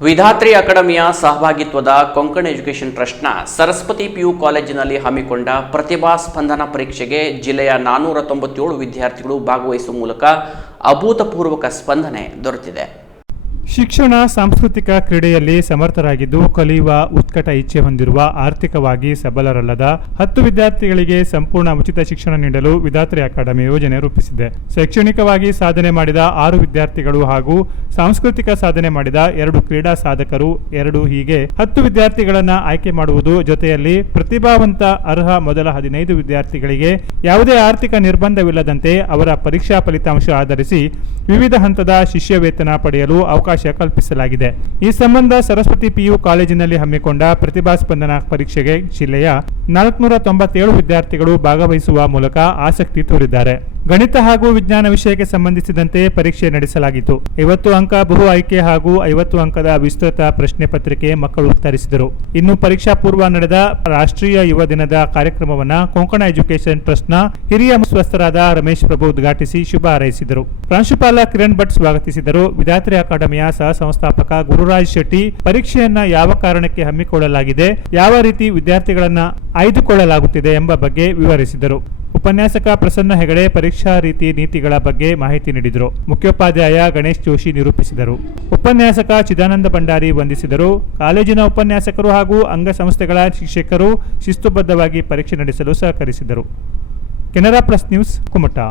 ವಿಧಾತ್ರಿ ಅಕಾಡೆಮಿಯ ಸಹಭಾಗಿತ್ವದ ಕೊಂಕಣ ಎಜುಕೇಷನ್ ಟ್ರಸ್ಟ್ನ ಸರಸ್ವತಿ ಪಿಯು ಕಾಲೇಜಿನಲ್ಲಿ ಹಮ್ಮಿಕೊಂಡ ಪ್ರತಿಭಾ ಸ್ಪಂದನ ಪರೀಕ್ಷೆಗೆ ಜಿಲ್ಲೆಯ ನಾನ್ನೂರ ತೊಂಬತ್ತೇಳು ವಿದ್ಯಾರ್ಥಿಗಳು ಭಾಗವಹಿಸುವ ಮೂಲಕ ಅಭೂತಪೂರ್ವಕ ಸ್ಪಂದನೆ ದೊರೆತಿದೆ. ಶಿಕ್ಷಣ, ಸಾಂಸ್ಕೃತಿಕ ಕ್ರೀಡೆಯಲ್ಲಿ ಸಮರ್ಥರಾಗಿದ್ದು ಕಲಿಯುವ ಉತ್ಕಟ ಇಚ್ಛೆ ಹೊಂದಿರುವ ಆರ್ಥಿಕವಾಗಿ ಸಬಲರಲ್ಲದ ಹತ್ತು ವಿದ್ಯಾರ್ಥಿಗಳಿಗೆ ಸಂಪೂರ್ಣ ಉಚಿತ ಶಿಕ್ಷಣ ನೀಡಲು ವಿದಾತ್ರಿ ಅಕಾಡೆಮಿ ಯೋಜನೆ ರೂಪಿಸಿದೆ. ಶೈಕ್ಷಣಿಕವಾಗಿ ಸಾಧನೆ ಮಾಡಿದ ಆರು ವಿದ್ಯಾರ್ಥಿಗಳು ಹಾಗೂ ಸಾಂಸ್ಕೃತಿಕ ಸಾಧನೆ ಮಾಡಿದ ಎರಡು ಕ್ರೀಡಾ ಸಾಧಕರು, ಎರಡು ಹೀಗೆ ಹತ್ತು ವಿದ್ಯಾರ್ಥಿಗಳನ್ನ ಆಯ್ಕೆ ಮಾಡುವುದು ಜೊತೆಯಲ್ಲಿ ಪ್ರತಿಭಾವಂತ ಅರ್ಹ ಮೊದಲ ಹದಿನೈದು ವಿದ್ಯಾರ್ಥಿಗಳಿಗೆ ಯಾವುದೇ ಆರ್ಥಿಕ ನಿರ್ಬಂಧವಿಲ್ಲದಂತೆ ಅವರ ಪರೀಕ್ಷಾ ಫಲಿತಾಂಶ ಆಧರಿಸಿ ವಿವಿಧ ಹಂತದ ಶಿಷ್ಯ ವೇತನ ಪಡೆಯಲು ಅವಕಾಶ ಕಲ್ಪಿಸಲಾಗಿದೆ. ಈ ಸಂಬಂಧ ಸರಸ್ವತಿ ಪಿಯು ಕಾಲೇಜಿನಲ್ಲಿ ಹಮ್ಮಿಕೊಂಡ ಪ್ರತಿಭಾ ಸ್ಪಂದನ ಪರೀಕ್ಷೆಗೆ ಜಿಲ್ಲೆಯ ನಾಲ್ಕುನೂರ ತೊಂಬತ್ತೇಳು ವಿದ್ಯಾರ್ಥಿಗಳು ಭಾಗವಹಿಸುವ ಮೂಲಕ ಆಸಕ್ತಿ ತೋರಿದ್ದಾರೆ. ಗಣಿತ ಹಾಗೂ ವಿಜ್ಞಾನ ವಿಷಯಕ್ಕೆ ಸಂಬಂಧಿಸಿದಂತೆ ಪರೀಕ್ಷೆ ನಡೆಸಲಾಗಿತ್ತು. ಐವತ್ತು ಅಂಕ ಬಹು ಆಯ್ಕೆ ಹಾಗೂ ಐವತ್ತು ಅಂಕದ ವಿಸ್ತೃತ ಪ್ರಶ್ನೆ ಪತ್ರಿಕೆ ಮಕ್ಕಳು ಉತ್ತರಿಸಿದರು. ಇನ್ನು ಪರೀಕ್ಷಾ ಪೂರ್ವ ನಡೆದ ರಾಷ್ಟ್ರೀಯ ಯುವ ದಿನದ ಕಾರ್ಯಕ್ರಮವನ್ನು ಕೊಂಕಣ ಎಜುಕೇಷನ್ ಟ್ರಸ್ಟ್ನ ಹಿರಿಯ ಸ್ವಸ್ಥರಾದ ರಮೇಶ್ ಪ್ರಭು ಉದ್ಘಾಟಿಸಿ ಶುಭ ಹಾರೈಸಿದರು. ಪ್ರಾಂಶುಪಾಲ ಕಿರಣ್ ಭಟ್ ಸ್ವಾಗತಿಸಿದರು. ವಿದ್ಯಾರ್ಥಿ ಅಕಾಡೆಮಿಯ ಸಹ ಸಂಸ್ಥಾಪಕ ಗುರುರಾಜ್ ಶೆಟ್ಟಿ, ಪರೀಕ್ಷೆಯನ್ನ ಯಾವ ಕಾರಣಕ್ಕೆ ಹಮ್ಮಿಕೊಳ್ಳಲಾಗಿದೆ, ಯಾವ ರೀತಿ ವಿದ್ಯಾರ್ಥಿಗಳನ್ನ ಆಯ್ದುಕೊಳ್ಳಲಾಗುತ್ತಿದೆ ಎಂಬ ಬಗ್ಗೆ ವಿವರಿಸಿದರು. ಉಪನ್ಯಾಸಕ ಪ್ರಸನ್ನ ಹೆಗಡೆ ಪರೀಕ್ಷಾ ರೀತಿ ನೀತಿಗಳ ಬಗ್ಗೆ ಮಾಹಿತಿ ನೀಡಿದರು. ಮುಖ್ಯೋಪಾಧ್ಯಾಯ ಗಣೇಶ್ ಜೋಶಿ ನಿರೂಪಿಸಿದರು. ಉಪನ್ಯಾಸಕ ಚಿದಾನಂದ ಭಂಡಾರಿ ವಂದಿಸಿದರು. ಕಾಲೇಜಿನ ಉಪನ್ಯಾಸಕರು ಹಾಗೂ ಅಂಗಸಂಸ್ಥೆಗಳ ಶಿಕ್ಷಕರು ಶಿಸ್ತುಬದ್ಧವಾಗಿ ಪರೀಕ್ಷೆ ನಡೆಸಲು ಸಹಕರಿಸಿದರು. Canara plus news Kumta.